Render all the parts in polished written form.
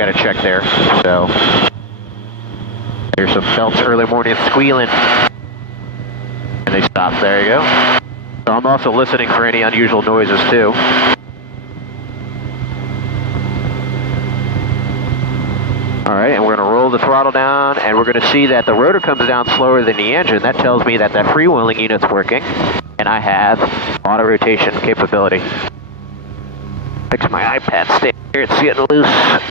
got to check there. So there's some belts early morning squealing, and they stop. There you go. So I'm also listening for any unusual noises too. All right, and we're going to roll the throttle down, and we're going to see that the rotor comes down slower than the engine. That tells me that the freewheeling unit's working, and I have auto rotation capability. Fix my iPad stand here, it's getting loose.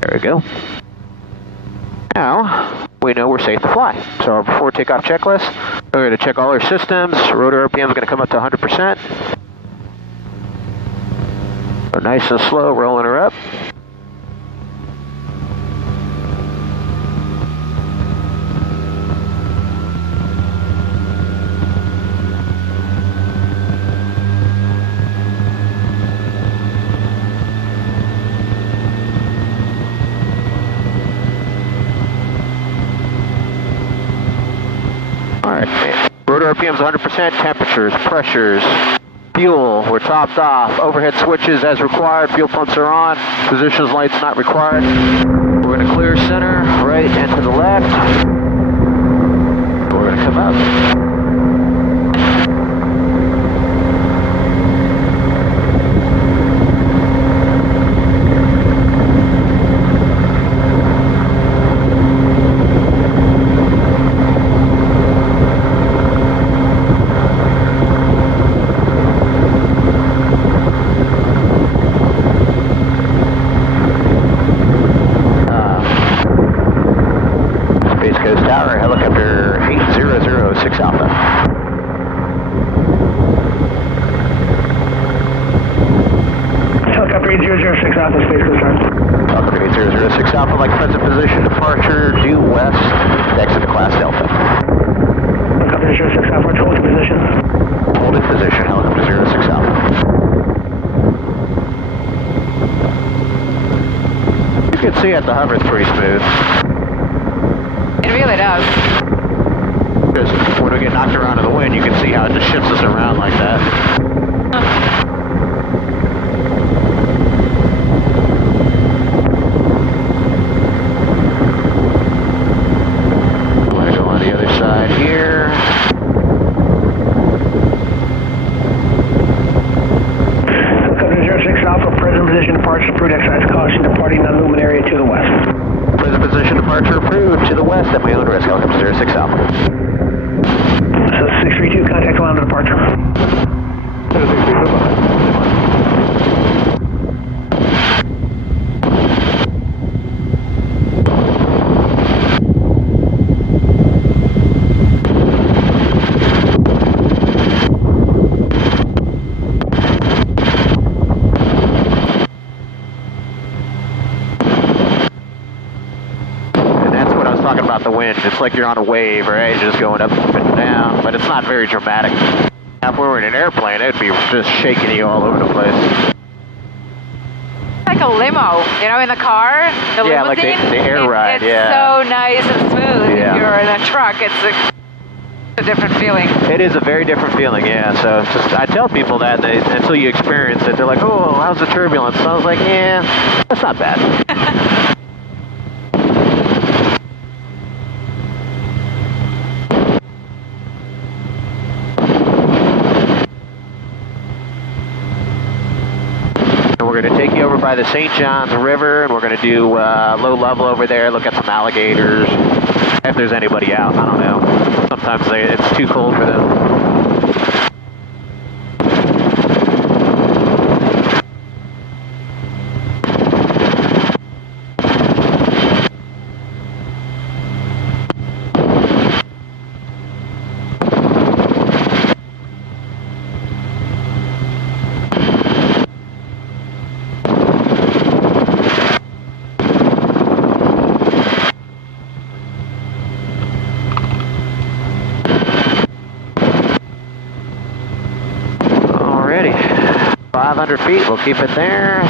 There we go. Now, we know we're safe to fly. So our before takeoff checklist, we're going to check all our systems. Rotor RPM is going to come up to 100%. So nice and slow, rolling her up. All right, rotor RPM's 100%, temperatures, pressures, fuel, we're topped off, overhead switches as required, fuel pumps are on, positions lights not required. We're going to clear center, right and to the left. We're going to come up. Tower, helicopter 8006 Alpha. Helicopter 8006 Alpha, Space Coast Tower. Helicopter 8006 Alpha, like present position, departure, due west, exit to class Delta. Helicopter 06 Alpha, hold in position. Hold in position, helicopter 06 Alpha. You can see that the hover's pretty smooth. It really does. Because when we get knocked around in the wind, you can see how it just shifts us around like that. I'm going to go on the other side here. Helicopter 06 Alpha, present position, departure, approved, exercise caution, departing non-lumen area to the west. Present position, departure approved to the west at my own risk, helicopter 06 Alpha. So 632, contact alarm departure. 632, goodbye. Talking about the wind, it's like you're on a wave, right? Just going up and down, but it's not very dramatic. Now, if we were in an airplane, it'd be just shaking you all over the place. Like a limo, you know, in the car, the yeah, like limousine. the air ride, it's yeah. so nice and smooth. Yeah. If you're in a truck, it's a different feeling. It is a very different feeling, yeah. So just, I tell people that until you experience it, they're like, oh, how's the turbulence? So I was like, yeah, that's not bad. We're going to take you over by the St. Johns River, and we're going to do low level over there, look at some alligators. If there's anybody out, I don't know. Sometimes it's too cold for them. Alrighty, 500 feet, we'll keep it there.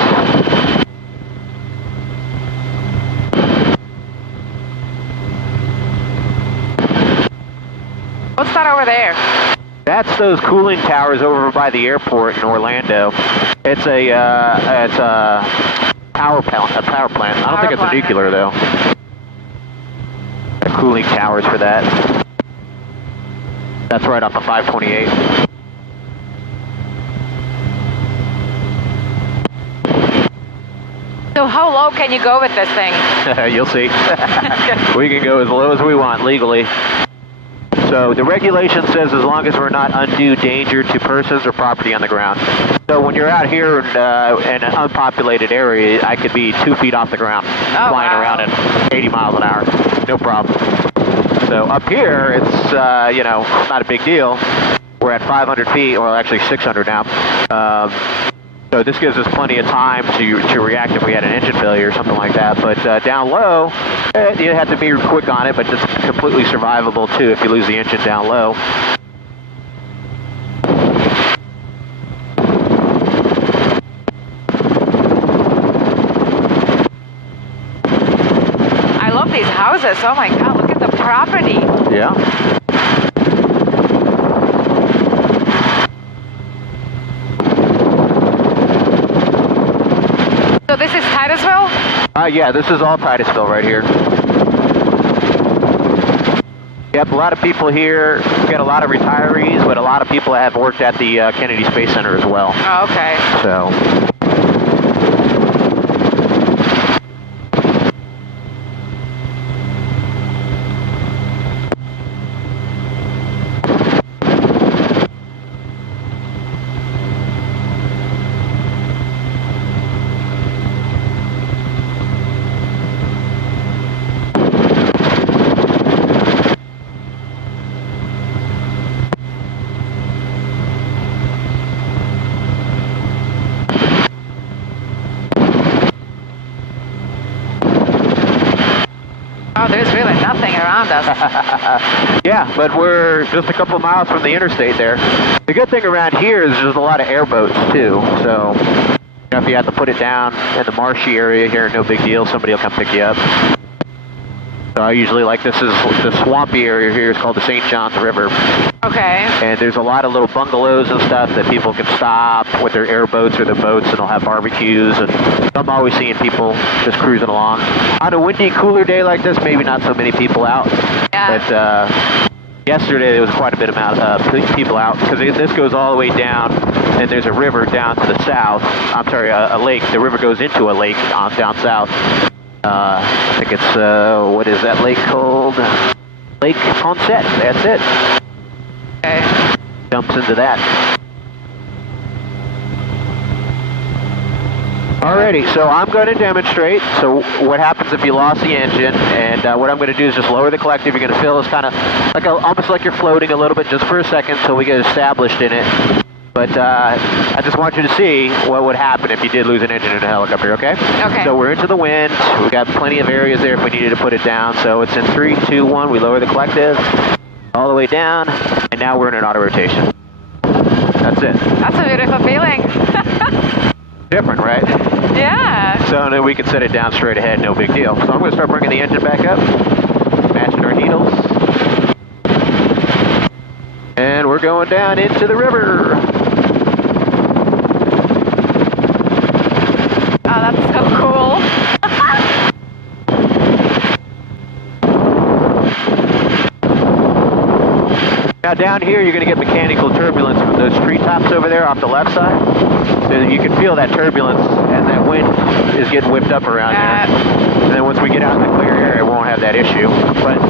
What's that over there? That's those cooling towers over by the airport in Orlando. It's a power plant. I don't think it's a nuclear though. Cooling towers for that. That's right off of 528. So how low can you go with this thing? You'll see. We can go as low as we want legally. So the regulation says as long as we're not undue danger to persons or property on the ground. So when you're out here in an unpopulated area, I could be 2 feet off the ground, flying around at 80 miles an hour, no problem. So up here, it's not a big deal. We're at 500 feet, or actually 600 now. So this gives us plenty of time to react if we had an engine failure or something like that. But down low, you have to be quick on it, but it's completely survivable too if you lose the engine down low. I love these houses. Oh my God, look at the property. Yeah. So this is Titusville? Yeah, this is all Titusville right here. Yep, a lot of people here. We got a lot of retirees, but a lot of people have worked at the Kennedy Space Center as well. Oh, okay. So. Oh, there's really nothing around us. Yeah, but we're just a couple miles from the interstate there. The good thing around here is there's a lot of airboats too, so if you have to put it down in the marshy area here, no big deal, somebody will come pick you up. So I usually this is the swampy area here is called the St. Johns River. Okay. And there's a lot of little bungalows and stuff that people can stop with their airboats or their boats, and they'll have barbecues. And I'm always seeing people just cruising along. On a windy, cooler day like this, maybe not so many people out. Yeah. But yesterday there was quite a bit amount of people out because this goes all the way down, and there's a river down to the south. I'm sorry, a lake. The river goes into a lake down south. I think it's, what is that lake called? Lake Ponset, that's it. Okay. Jumps into that. Alrighty, so I'm going to demonstrate. So what happens if you lost the engine, and what I'm going to do is just lower the collective. You're going to feel it's kind of like almost like you're floating a little bit just for a second until we get established in it. But I just want you to see what would happen if you did lose an engine in a helicopter, okay? Okay. So we're into the wind. We've got plenty of areas there if we needed to put it down. So it's in 3, 2, 1. We lower the collective all the way down, and now we're in an auto rotation. That's it. That's a beautiful feeling. Different, right? Yeah. So then we can set it down straight ahead, no big deal. So I'm going to start bringing the engine back up, matching our needles. And we're going down into the river. Oh, that's so cool. Now down here, you're going to get mechanical turbulence from those treetops over there off the left side. So you can feel that turbulence, and that wind is getting whipped up around there. And then once we get out in the clear area, we won't have that issue. But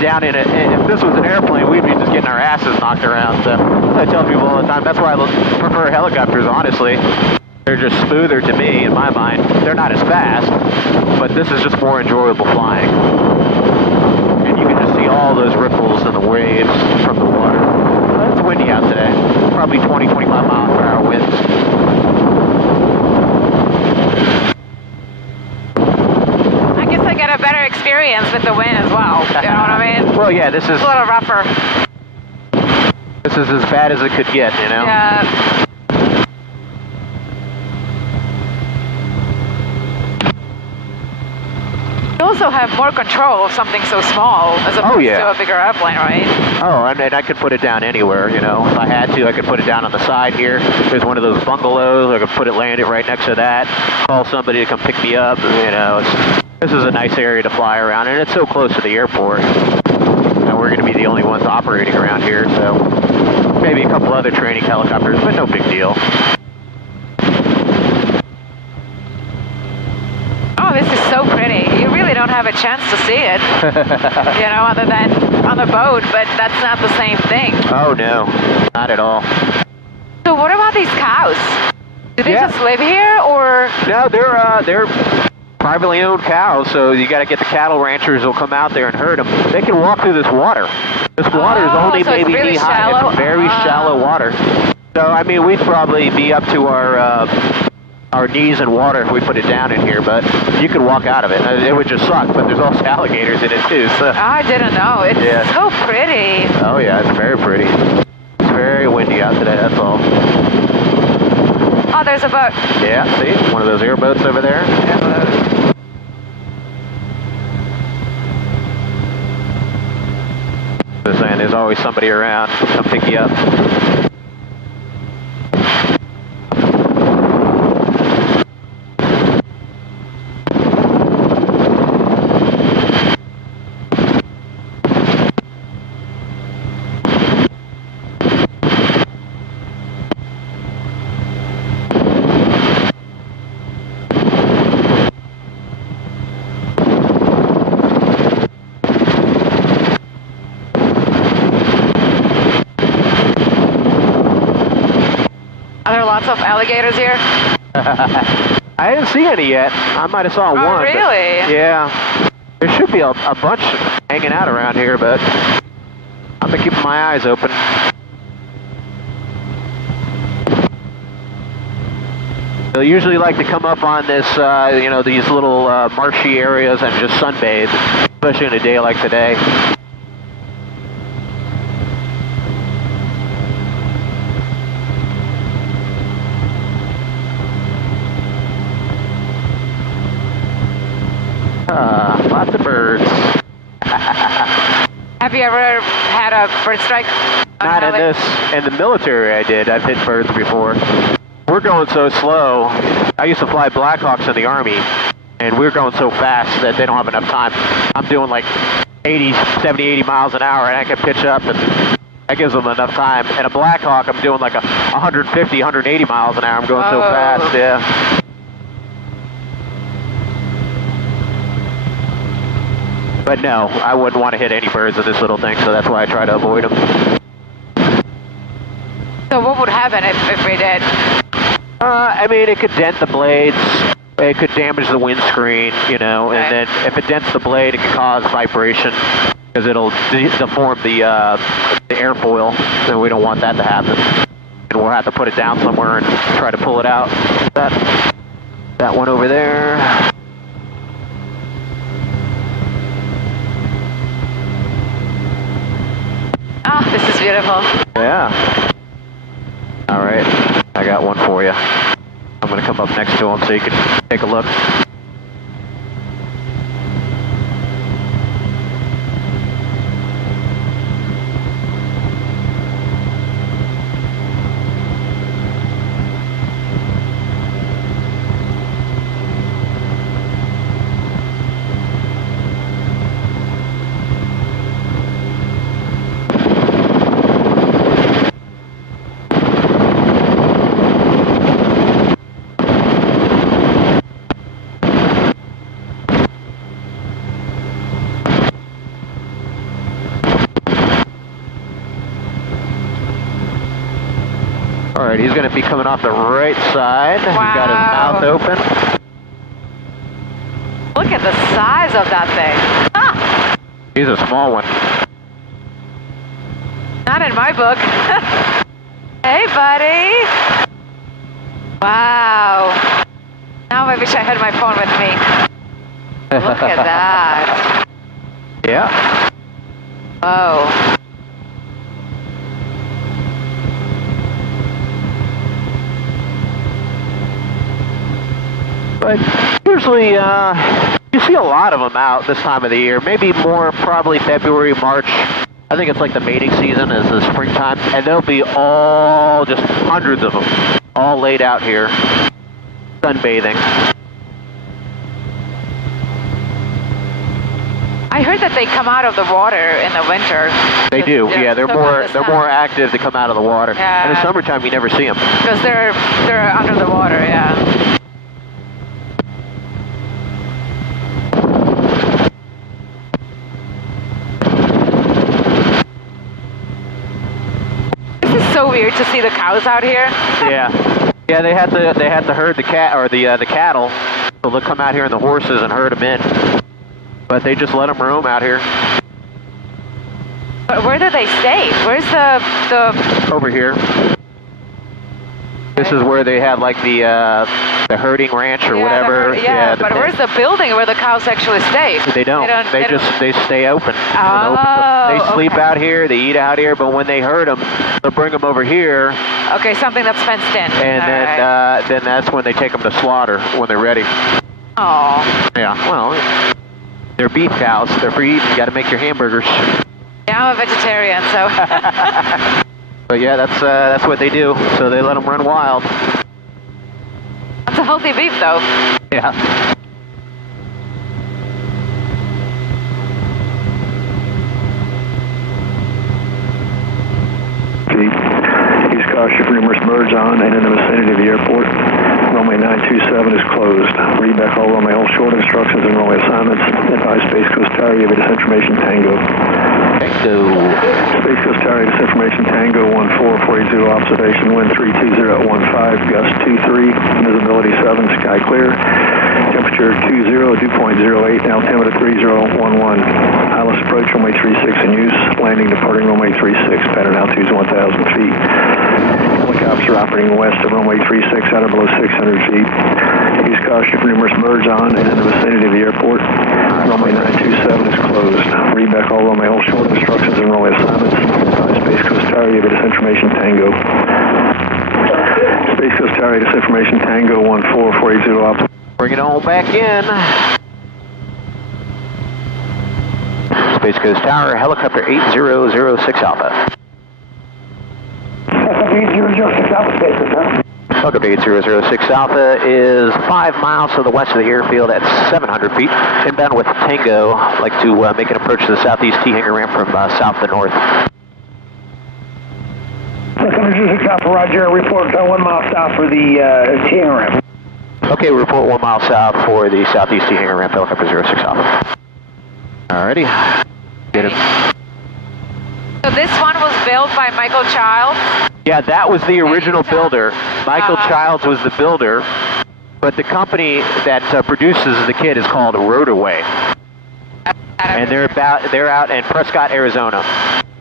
down in if this was an airplane, we'd be just getting our asses knocked around. So I tell people all the time, that's why I prefer helicopters, honestly. They're just smoother to me, in my mind. They're not as fast, but this is just more enjoyable flying. And you can just see all those ripples and the waves from the water. It's windy out today. Probably 20, 25 miles per hour winds. I guess I get a better experience with the wind as well. You know what I mean? Well, yeah, this is It's a little rougher. this is as bad as it could get, you know? Yeah. Feels also have more control of something so small as opposed to a bigger airplane, right? Oh, and I could put it down anywhere, you know. If I had to, I could put it down on the side here. There's one of those bungalows. I could put it, land it right next to that, call somebody to come pick me up, you know. This is a nice area to fly around, and it's so close to the airport. And we're going to be the only ones operating around here, so maybe a couple other training helicopters, but no big deal. Oh, this is so pretty. You really don't have a chance to see it, you know, other than on the boat, but that's not the same thing. Oh, no, not at all. So what about these cows? Do they just live here, or? No, they're privately owned cows, so you got to get the cattle ranchers who'll come out there and herd them. They can walk through this water. This water is only so maybe really knee high. Shallow? It's very shallow water. So, I mean, we'd probably be up to our knees in water if we put it down in here, but you could walk out of it. It would just suck, but there's also alligators in it too. So. I didn't know. It's so pretty. Oh yeah, it's very pretty. It's very windy out today, that's all. Oh, there's a boat. Yeah, see? One of those airboats over there. Just saying, there's always somebody around. Come pick you up. Lots of alligators here? I didn't see any yet. I might have saw one. Oh, really? Yeah. There should be a bunch hanging out around here, but I'm going to keep my eyes open. They'll usually like to come up on this, you know, these little marshy areas and just sunbathe, especially in a day like today. Lots of birds. Have you ever had a bird strike? Not in this. In the military I did. I've hit birds before. We're going so slow. I used to fly Blackhawks in the Army, and we're going so fast that they don't have enough time. I'm doing like 70, 80 miles an hour, and I can pitch up, and that gives them enough time. And a Blackhawk, I'm doing like 150, 180 miles an hour. I'm going so fast, yeah. But no, I wouldn't want to hit any birds with this little thing, so that's why I try to avoid them. So what would happen if we did? I mean, it could dent the blades. It could damage the windscreen, you know, and then if it dents the blade, it can cause vibration because it'll deform the airfoil, and we don't want that to happen. And we'll have to put it down somewhere and try to pull it out. That one over there. Ah, this is beautiful. Yeah. All right, I got one for you. I'm going to come up next to him so you can take a look. All right, he's going to be coming off the right side. Wow. He's got his mouth open. Look at the size of that thing. Ah! He's a small one. Not in my book. Hey, buddy. Wow. Now I wish I had my phone with me. Look at that. Yeah. Oh. But usually You see a lot of them out this time of the year. Maybe more probably February, March. I think it's like the mating season is the springtime. And there'll be all, just hundreds of them, all laid out here, sunbathing. I heard that they come out of the water in the winter. They do, yeah. They're more active to come out of the water. Yeah. In the summertime, you never see them. Because they're under the water, yeah. This is so weird to see the cows out here. Yeah, yeah. They had to herd the cattle, so they'll come out here in the horses and herd them in. But they just let them roam out here. But where do they stay? Where's the... Over here. This is where they have like the herding ranch or whatever. But where's the building where the cows actually stay? They don't. They stay open. Oh, they sleep out here. They eat out here. But when they herd them, they'll bring them over here. Okay, something that's fenced in. And then that's when they take them to slaughter when they're ready. Oh. Yeah. Well. They're beef cows. They're for eating. You got to make your hamburgers. Yeah, I'm a vegetarian, so. But yeah, that's what they do. So they let them run wild. That's a healthy beef, though. Yeah. Use caution for numerous birds on and in the vicinity of the airport. Runway 927 is closed. Read back all runway hold short instructions and runway assignments. Advise Space Coast Tower, give it disinformation Tango. Space Coast Tower, disinformation Tango 14480, observation wind 320 at 15, gust 23, visibility 7, sky clear. Temperature 20, dew point 08, altimeter 3011. ILS approach runway 36 in use. Landing departing runway 36, pattern altitude 1,000 feet. Helicopters operating west of runway 36 out of below 600 feet. Use caution for numerous birds on and in the vicinity of the airport. Runway 927 is closed. Read back all runway hold short instructions and runway assignments. Space Coast Tower, give it disinformation Tango. Space Coast Tower, disinformation Tango 14480. Bring it on back in. Space Coast Tower, helicopter 8006 Alpha. Helicopter 8006 Alpha, Space Coast Tower. Helicopter 8006 Alpha is 5 miles to the west of the airfield at 700 feet. Inbound with Tango, like to make an approach to the southeast T-hanger ramp from south to north. Helicopter 06 Alpha, roger. Report 1 mile south for the T-hanger ramp. Okay, report 1 mile south for the southeast T-hanger ramp, helicopter 06 Alpha. Alrighty. Get him. So this one was built by Michael Childs? Yeah, that was the original builder. Michael Childs was the builder, but the company that produces the kit is called Rotorway. And they're out in Prescott, Arizona.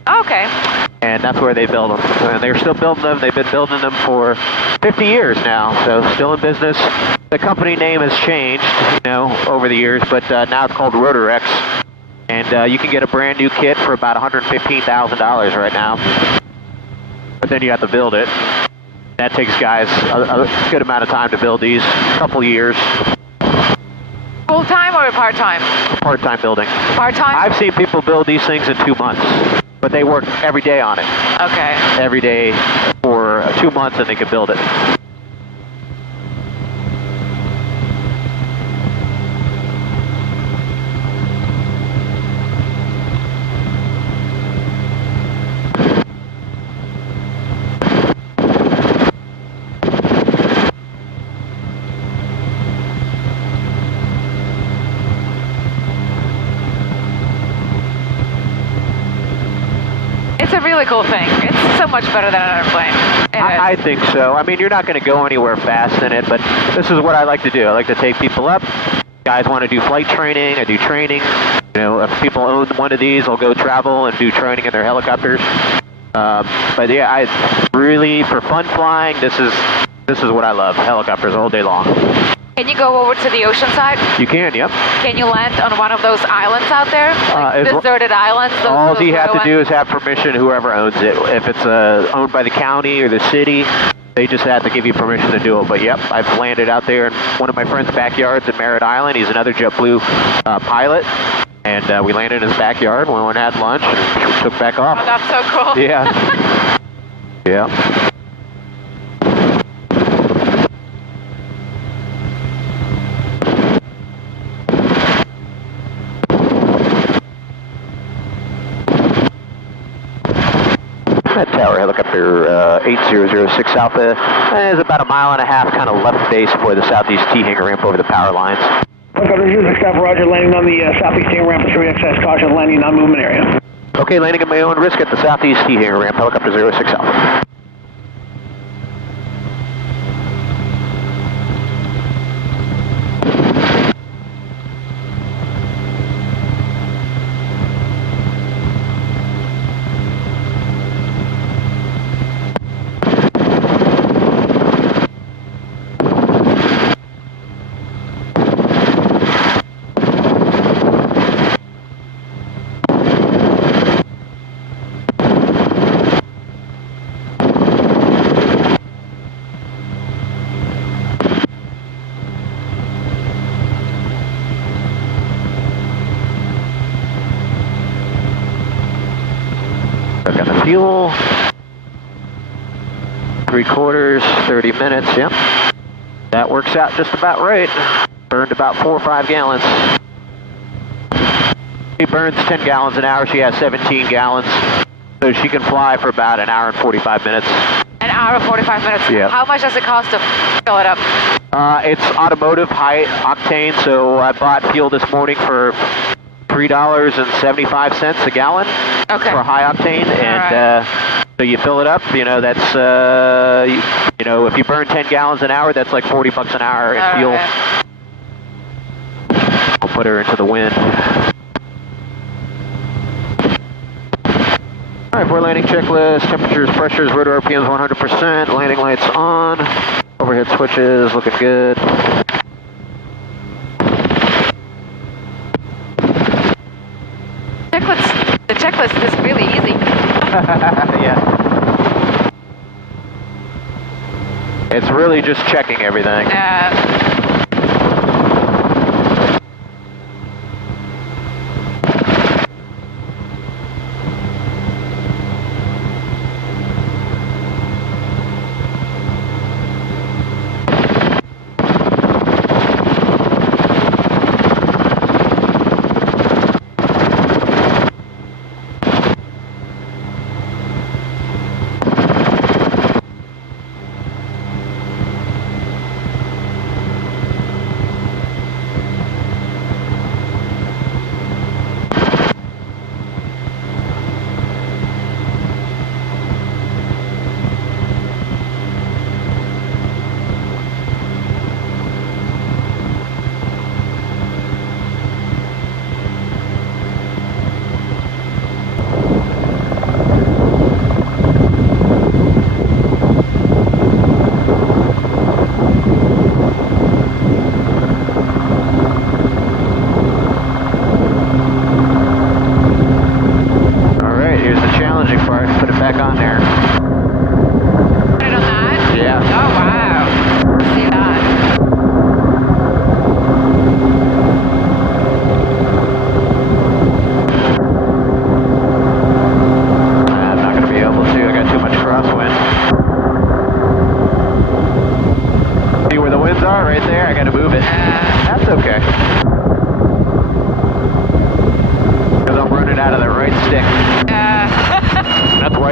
Okay. And that's where they build them. And they're still building them. They've been building them for 50 years now, so still in business. The company name has changed, over the years, but now it's called Rotorex. And you can get a brand new kit for about $115,000 right now. But then you have to build it. That takes guys a good amount of time to build these, a couple years. Full-time or part-time? Part-time building. Part-time? I've seen people build these things in 2 months, but they work every day on it. Okay. Every day for 2 months and they can build it. It's a really cool thing. It's so much better than an airplane. I think so. I mean, you're not going to go anywhere fast in it, but this is what I like to do. I like to take people up. Guys want to do flight training. I do training. If people own one of these, they'll go travel and do training in their helicopters. But yeah, I really, for fun flying, this is what I love. Helicopters all day long. Can you go over to the ocean side? You can, yep. Can you land on one of those islands out there? Like deserted islands? All you have to do is have permission, whoever owns it. If it's owned by the county or the city, They just had to give you permission to do it. But yep, I've landed out there in one of my friend's backyards at Merritt Island. He's another JetBlue pilot. And we landed in his backyard, we went and had lunch, and took back off. Oh, that's so cool. Yeah. Yeah. That tower helicopter 8006 Alpha is about a mile and a half kind of left base for the southeast T hangar ramp over the power lines. Helicopter 06 Alpha, roger, landing on the southeast hangar ramp for 3XS, caution, landing non-movement area. Okay, landing at my own risk at the southeast T hangar ramp, helicopter 06 Alpha. Got the fuel, 3/4, 30 minutes, yep. That works out just about right. Burned about 4 or 5 gallons. She burns 10 gallons an hour, she has 17 gallons. So she can fly for about an hour and 45 minutes. An hour and 45 minutes? Yeah. How much does it cost to fill it up? It's automotive, high octane, so I bought fuel this morning for $3.75 a gallon. Okay. For high octane, and so you fill it up. You know, that's you know, if you burn 10 gallons an hour, that's like $40 an hour in fuel. I'll put her into the wind. All right, for landing checklist: temperatures, pressures, rotor RPMs 100%, landing lights on, overhead switches looking good. The checklist is really easy. Yeah. It's really just checking everything.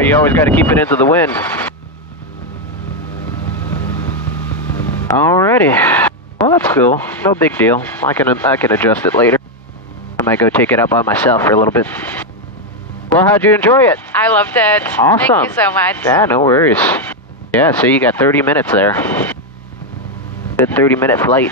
You always got to keep it into the wind. Alrighty. Well, that's cool. No big deal. I can adjust it later. I might go take it up on myself for a little bit. Well, how'd you enjoy it? I loved it. Awesome. Thank you so much. Yeah, no worries. Yeah, so you got 30 minutes there. Good 30-minute flight.